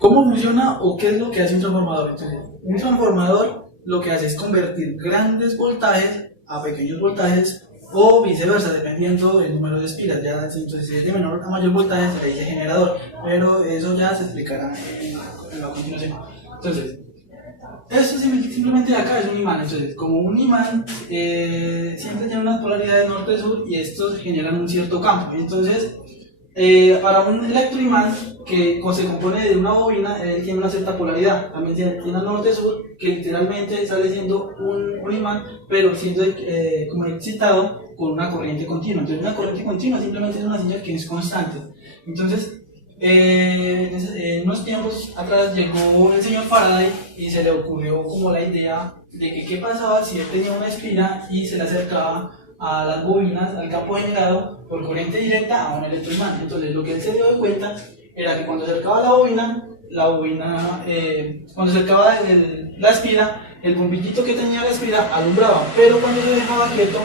¿Cómo funciona o qué es lo que hace un transformador? Entonces, un transformador lo que hace es convertir grandes voltajes a pequeños voltajes o viceversa, dependiendo del número de espiras. Ya, entonces, si es de menor a mayor voltaje, se le dice generador, pero eso ya se explicará en la continuación. Entonces, esto simplemente acá es un imán. Entonces, como un imán siempre tiene unas polaridades norte-sur y estos generan un cierto campo. Entonces, para un electroimán que se compone de una bobina, él tiene una cierta polaridad. También tiene norte-sur, que literalmente sale siendo un imán, pero siendo como excitado con una corriente continua. Entonces, una corriente continua simplemente es una señal que es constante. Entonces, en unos tiempos atrás llegó el señor Faraday y se le ocurrió como la idea de que qué pasaba si él tenía una espira y se le acercaba a las bobinas, al campo generado por corriente directa a un electroimán. Entonces lo que él se dio de cuenta era que cuando acercaba cuando acercaba la espira, el bombillito que tenía la espira alumbraba, pero cuando se dejaba quieto,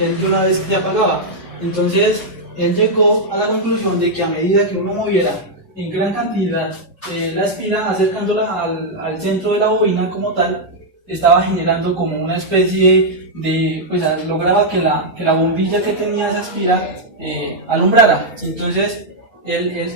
él de una vez se apagaba. Entonces él llegó a la conclusión de que a medida que uno moviera en gran cantidad la espira, acercándola al centro de la bobina como tal, estaba generando como una especie de, pues lograba que la bombilla que tenía esa espira alumbrara. Entonces él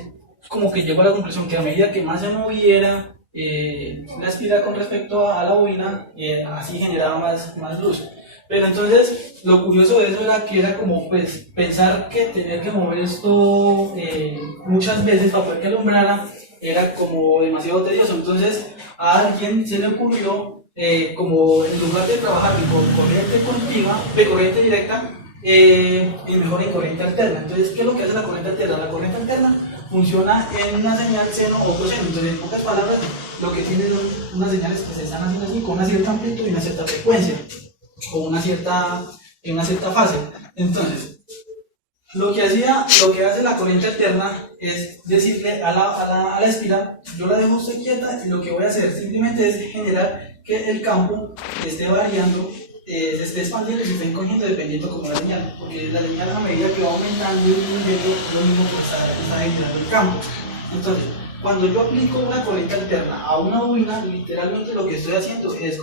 como que llegó a la conclusión que a medida que más se moviera la espira con respecto a la bobina, así generaba más luz. Pero entonces lo curioso de eso era que era como pues pensar que tener que mover esto muchas veces para poder que alumbrara era como demasiado tedioso. Entonces a alguien se le ocurrió como en lugar de trabajar con corriente continua, de corriente directa, y mejor en corriente alterna. Entonces, ¿qué es lo que hace la corriente alterna? La corriente alterna funciona en una señal seno o coseno. Entonces, en pocas palabras, lo que tiene son unas señales que se están haciendo así con una cierta amplitud y una cierta frecuencia, o en una cierta fase. Entonces, lo que hace la corriente alterna es decirle a la espira, yo la dejo usted quieta y lo que voy a hacer simplemente es generar que el campo esté variando, se esté expandiendo y se esté encogiendo dependiendo como la señal, porque la señal a medida que va aumentando el nivel es lo mismo que está generando el campo. Entonces, cuando yo aplico una corriente alterna a una bobina, literalmente lo que estoy haciendo es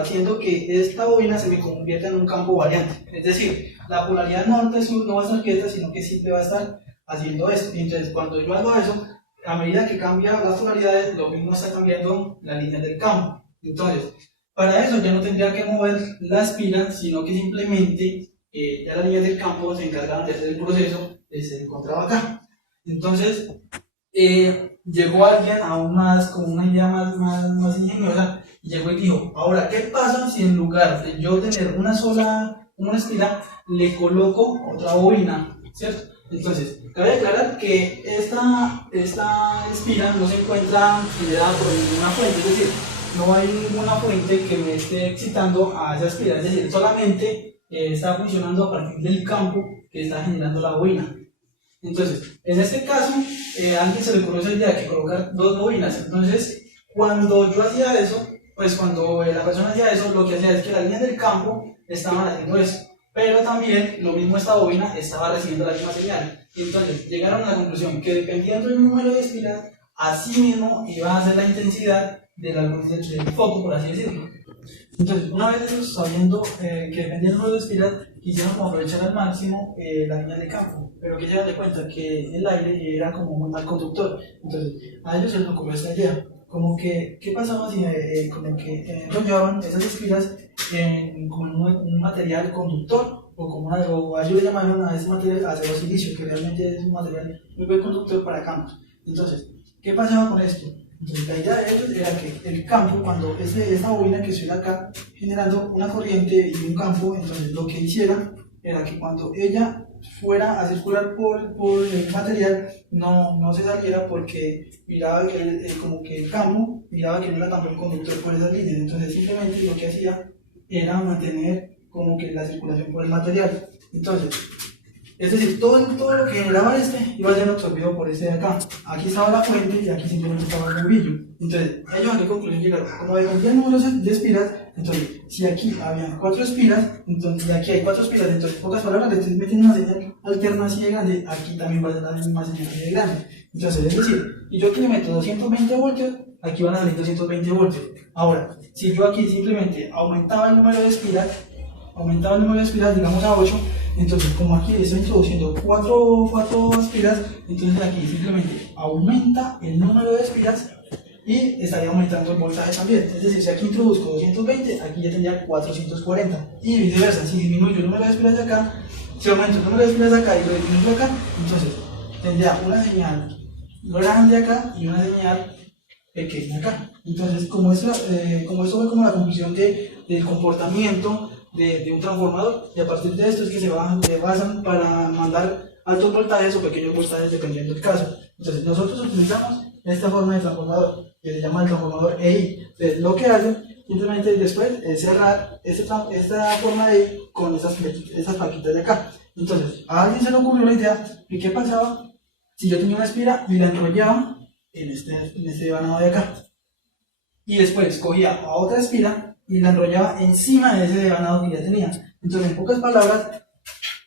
haciendo que esta bobina se me convierta en un campo variante. Es decir, la polaridad norte-sur no va a estar quieta, sino que siempre va a estar haciendo esto. Y entonces, cuando yo hago eso, a medida que cambia las polaridades, lo mismo está cambiando la línea del campo. Entonces, para eso ya no tendría que mover la espira, sino que simplemente ya las líneas del campo se encargaban de hacer el proceso que se encontraba acá. Entonces, llegó alguien aún más, con una idea más ingeniosa, y llegó y dijo, ahora, ¿qué pasa si en lugar de yo tener una espira, le coloco otra bobina, ¿cierto? Entonces, cabe aclarar que esta espira no se encuentra generada por ninguna fuente, es decir, no hay ninguna fuente que me esté excitando a esa espira, es decir, solamente está funcionando a partir del campo que está generando la bobina. Entonces, en este caso, a alguien se le ocurrió esa idea de colocar dos bobinas. Entonces, cuando yo hacía eso, pues cuando la persona hacía eso, lo que hacía es que las líneas del campo estaban haciendo eso. Pero también lo mismo esta bobina estaba recibiendo la misma señal. Y entonces llegaron a la conclusión que dependiendo del número de espiras, así mismo iba a ser la intensidad de la luz del foco, por así decirlo. Entonces, una vez ellos sabiendo que dependiendo del número de espiras, quisieron aprovechar al máximo la línea de campo, pero que llegan de cuenta que el aire era como muy mal conductor. Entonces, a ellos se les ocurrió esta idea, como que, ¿qué pasaba si como que enrollaban esas espiras como un material conductor, o a ellos le llamaron a ese material acero silicio, que realmente es un material muy buen conductor para campos. Entonces, ¿qué pasaba con esto? Entonces, la idea de ellos era que el campo, cuando esta bobina que estoy acá generando una corriente y un campo, entonces lo que hiciera era que cuando ella fuera a circular por el material, no se saliera porque miraba como que el campo miraba que no era tan buen conductor por esas líneas. Entonces, simplemente lo que hacía era mantener como que la circulación por el material. Entonces, es decir, todo lo que generaba iba a ser absorbido por este de acá. Aquí estaba la fuente y aquí simplemente estaba el bombillo. Entonces, ellos a qué conclusión llegaron. Como dependían números de espiras, entonces, si aquí había 4 espiras, entonces, y aquí hay 4 espiras, entonces, en pocas palabras, le estoy metiendo una señal alterna así de grande, aquí también va a ser la misma señal así de grande. Entonces, es decir, si yo aquí le meto 220 voltios, aquí van a salir 220 voltios. Ahora, si yo aquí simplemente aumentaba el número de espiras, digamos a 8, entonces como aquí le estoy introduciendo 4 espiras, entonces aquí simplemente aumenta el número de espiras y estaría aumentando el voltaje también. Es decir, si aquí introduzco 220, aquí ya tendría 440 y viceversa. Si disminuyo el número de espiras de acá, si aumento el número de espiras de acá y lo disminuyo acá, entonces tendría una señal grande acá y una señal pequeña acá. Entonces, como esto fue como la conclusión del comportamiento de un transformador, y a partir de esto es que se basan para mandar altos voltajes o pequeños voltajes dependiendo del caso. Entonces, nosotros utilizamos esta forma de transformador, que se llama el transformador EI. Entonces, lo que hacen simplemente después es cerrar esta forma de EI con esas plaquitas de acá. Entonces, a alguien se le ocurrió la idea de qué pasaba si yo tenía una espira y la enrollaba en este devanado de acá. Y después cogía a otra espira y la enrollaba encima de ese devanado que ya tenía. Entonces, en pocas palabras,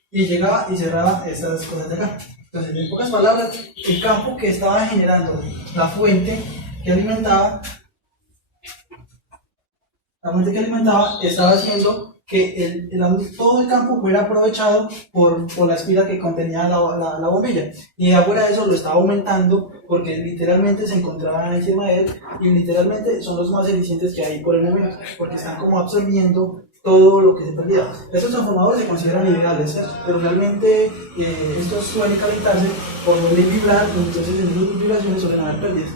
y llegaba y cerraba esas cosas de acá. Entonces, en pocas palabras, el campo que estaba generando la fuente que alimentaba, estaba haciendo que todo el campo fuera aprovechado por la espira que contenía la bombilla. Y afuera de eso lo estaba aumentando porque literalmente se encontraba encima de él y literalmente son los más eficientes que hay por el momento, porque están como absorbiendo todo lo que se perdía. Estos transformadores se consideran ideales, pero realmente estos suelen calentarse por no vibrar, y entonces en esas vibraciones suelen haber pérdidas.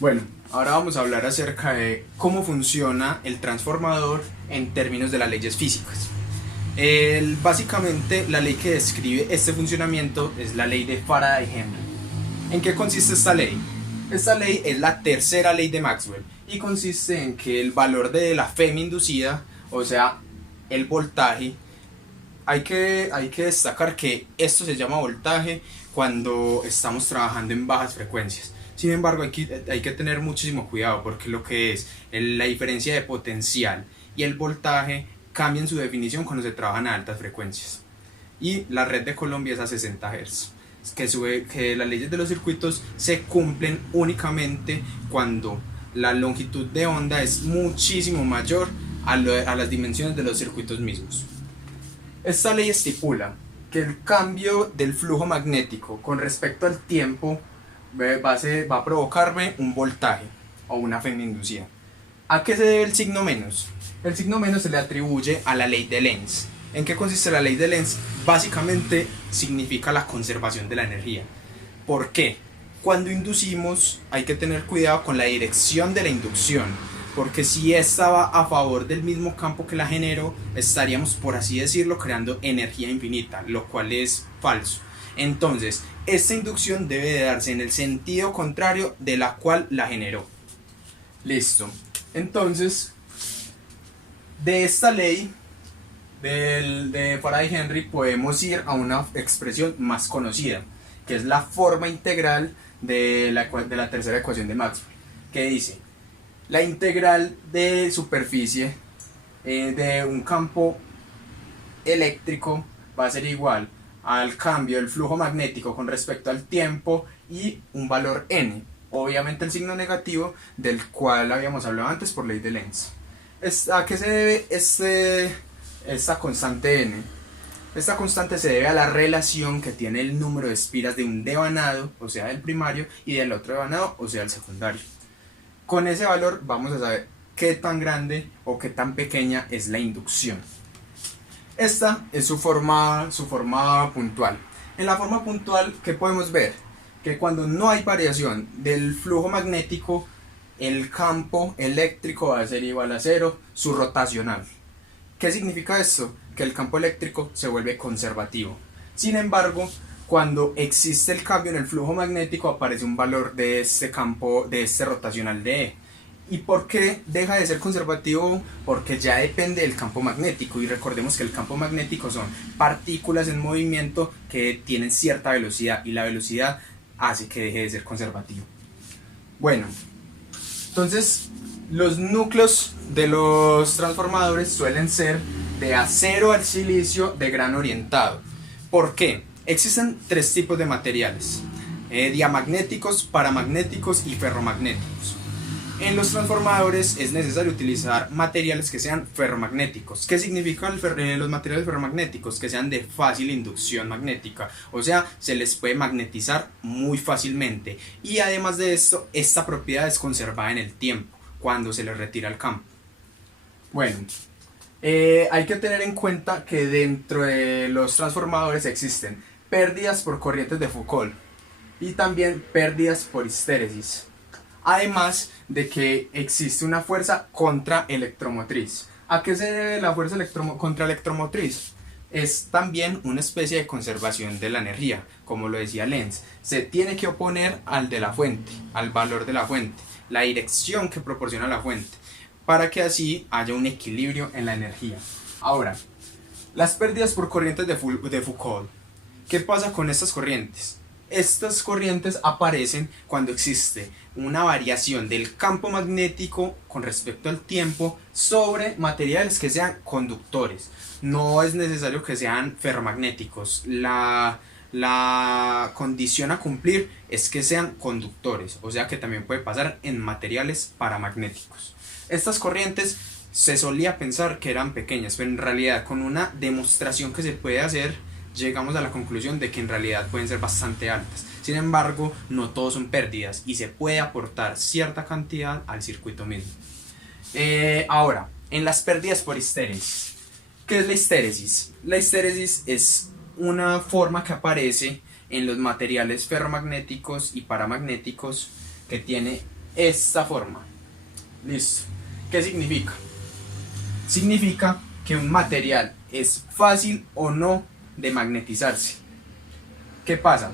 Bueno, ahora vamos a hablar acerca de cómo funciona el transformador en términos de las leyes físicas. Básicamente, la ley que describe este funcionamiento es la ley de Faraday-Henry. ¿En qué consiste esta ley? Esta ley es la tercera ley de Maxwell y consiste en que el valor de la FEM inducida, o sea, el voltaje, hay que destacar que esto se llama voltaje cuando estamos trabajando en bajas frecuencias. Sin embargo, hay que tener muchísimo cuidado porque lo que es la diferencia de potencial y el voltaje cambian su definición cuando se trabajan a altas frecuencias. Y la red de Colombia es a 60 Hz. Que las leyes de los circuitos se cumplen únicamente cuando la longitud de onda es muchísimo mayor a las dimensiones de los circuitos mismos. Esta ley estipula que el cambio del flujo magnético con respecto al tiempo va a provocarme un voltaje o una FEM inducida. ¿A qué se debe el signo menos? El signo menos se le atribuye a la ley de Lenz. ¿En qué consiste la ley de Lenz? Básicamente significa la conservación de la energía. ¿Por qué? Cuando inducimos hay que tener cuidado con la dirección de la inducción, porque si esta va a favor del mismo campo que la generó, estaríamos, por así decirlo, creando energía infinita, lo cual es falso. Entonces, esta inducción debe de darse en el sentido contrario de la cual la generó. Listo. Entonces, de esta ley de Faraday-Henry podemos ir a una expresión más conocida, que es la forma integral de la tercera ecuación de Maxwell, que dice: la integral de superficie de un campo eléctrico va a ser igual al cambio del flujo magnético con respecto al tiempo y un valor n, obviamente el signo negativo del cual habíamos hablado antes por ley de Lenz. ¿A qué se debe esta constante n? Esta constante se debe a la relación que tiene el número de espiras de un devanado, o sea del primario, y del otro devanado, o sea del secundario. Con ese valor vamos a saber qué tan grande o qué tan pequeña es la inducción. Esta es su forma puntual. En la forma puntual, ¿qué podemos ver? Que cuando no hay variación del flujo magnético, el campo eléctrico va a ser igual a cero, su rotacional. ¿Qué significa esto? Que el campo eléctrico se vuelve conservativo. Sin embargo, cuando existe el cambio en el flujo magnético, aparece un valor de este campo, de este rotacional de E. ¿Y por qué deja de ser conservativo? Porque ya depende del campo magnético, y recordemos que el campo magnético son partículas en movimiento que tienen cierta velocidad, y la velocidad hace que deje de ser conservativo. Bueno, entonces los núcleos de los transformadores suelen ser de acero al silicio de grano orientado. ¿Por qué? Existen tres tipos de materiales: diamagnéticos, paramagnéticos y ferromagnéticos. En los transformadores es necesario utilizar materiales que sean ferromagnéticos. ¿Qué significan los materiales ferromagnéticos? Que sean de fácil inducción magnética, o sea, se les puede magnetizar muy fácilmente, y además de esto, esta propiedad es conservada en el tiempo cuando se les retira el campo. Bueno, hay que tener en cuenta que dentro de los transformadores existen pérdidas por corrientes de Foucault y también pérdidas por histéresis. Además de que existe una fuerza contraelectromotriz. ¿A qué se debe la fuerza contraelectromotriz? Es también una especie de conservación de la energía, como lo decía Lenz. Se tiene que oponer al de la fuente, al valor de la fuente, la dirección que proporciona la fuente, para que así haya un equilibrio en la energía. Ahora, las pérdidas por corrientes de Foucault. ¿Qué pasa con estas corrientes? Estas corrientes aparecen cuando existe una variación del campo magnético con respecto al tiempo sobre materiales que sean conductores. No es necesario que sean ferromagnéticos. La condición a cumplir es que sean conductores, o sea que también puede pasar en materiales paramagnéticos. Estas corrientes se solía pensar que eran pequeñas, pero en realidad con una demostración que se puede hacer llegamos a la conclusión de que en realidad pueden ser bastante altas. Sin embargo, no todos son pérdidas y se puede aportar cierta cantidad al circuito mismo. Ahora, en las pérdidas por histéresis. ¿Qué es la histéresis? La histéresis es una forma que aparece en los materiales ferromagnéticos y paramagnéticos, que tiene esta forma. Listo. ¿Qué significa? Significa que un material es fácil o no de magnetizarse. ¿Qué pasa?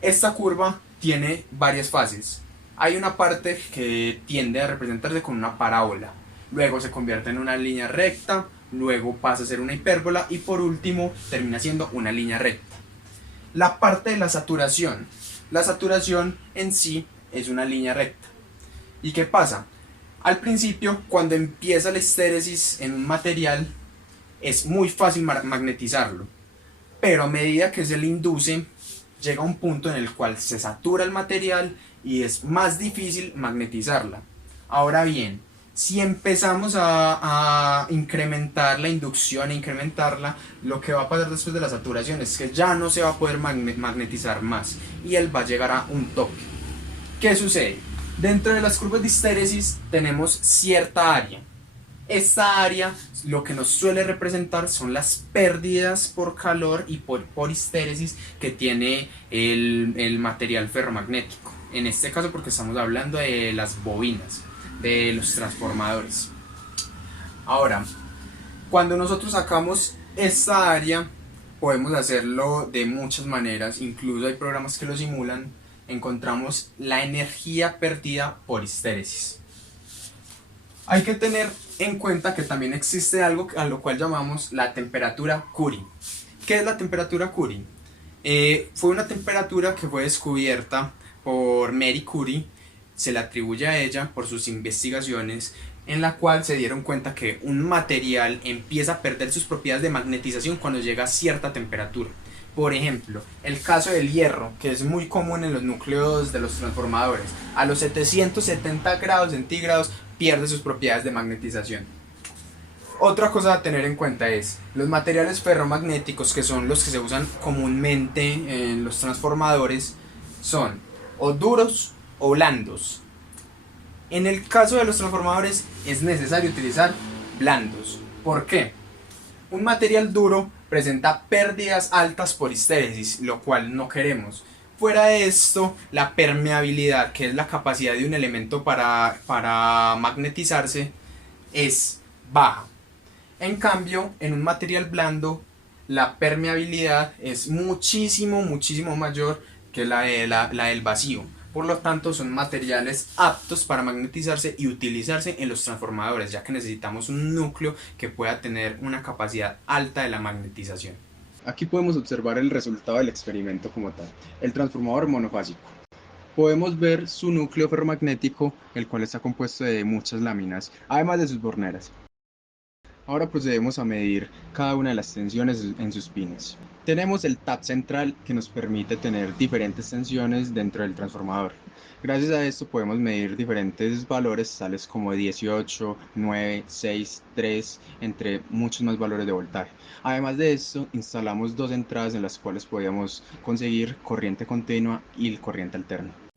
Esta curva tiene varias fases. Hay una parte que tiende a representarse con una parábola, luego se convierte en una línea recta, luego pasa a ser una hipérbola y por último termina siendo una línea recta. La parte de la saturación en sí es una línea recta. ¿Y qué pasa? Al principio, cuando empieza la histéresis en un material, es muy fácil magnetizarlo, pero a medida que se le induce, llega un punto en el cual se satura el material y es más difícil magnetizarla. Ahora bien, si empezamos a incrementar la inducción, lo que va a pasar después de la saturación es que ya no se va a poder magnetizar más y él va a llegar a un tope. ¿Qué sucede? Dentro de las curvas de histéresis tenemos cierta área. Esta área lo que nos suele representar son las pérdidas por calor y por histéresis que tiene el material ferromagnético. En este caso porque estamos hablando de las bobinas, de los transformadores. Ahora, cuando nosotros sacamos esta área, podemos hacerlo de muchas maneras, incluso hay programas que lo simulan. Encontramos la energía perdida por histéresis. Hay que tener en cuenta que también existe algo a lo cual llamamos la temperatura Curie. ¿Qué es la temperatura Curie? Fue una temperatura que fue descubierta por Marie Curie, se le atribuye a ella por sus investigaciones, en la cual se dieron cuenta que un material empieza a perder sus propiedades de magnetización cuando llega a cierta temperatura. Por ejemplo, el caso del hierro, que es muy común en los núcleos de los transformadores, a los 770 grados centígrados pierde sus propiedades de magnetización. Otra cosa a tener en cuenta es los materiales ferromagnéticos, que son los que se usan comúnmente en los transformadores, son o duros o blandos. En el caso de los transformadores es necesario utilizar blandos. ¿Por qué? Un material duro presenta pérdidas altas por histéresis, lo cual no queremos. Fuera de esto, la permeabilidad, que es la capacidad de un elemento para magnetizarse, es baja. En cambio, en un material blando, la permeabilidad es muchísimo mayor que la del vacío. Por lo tanto, son materiales aptos para magnetizarse y utilizarse en los transformadores, ya que necesitamos un núcleo que pueda tener una capacidad alta de la magnetización. Aquí podemos observar el resultado del experimento como tal, el transformador monofásico. Podemos ver su núcleo ferromagnético, el cual está compuesto de muchas láminas, además de sus borneras. Ahora procedemos a medir cada una de las tensiones en sus pines. Tenemos el tap central que nos permite tener diferentes tensiones dentro del transformador. Gracias a esto podemos medir diferentes valores tales como 18, 9, 6, 3, entre muchos más valores de voltaje. Además de esto, instalamos dos entradas en las cuales podemos conseguir corriente continua y corriente alterna.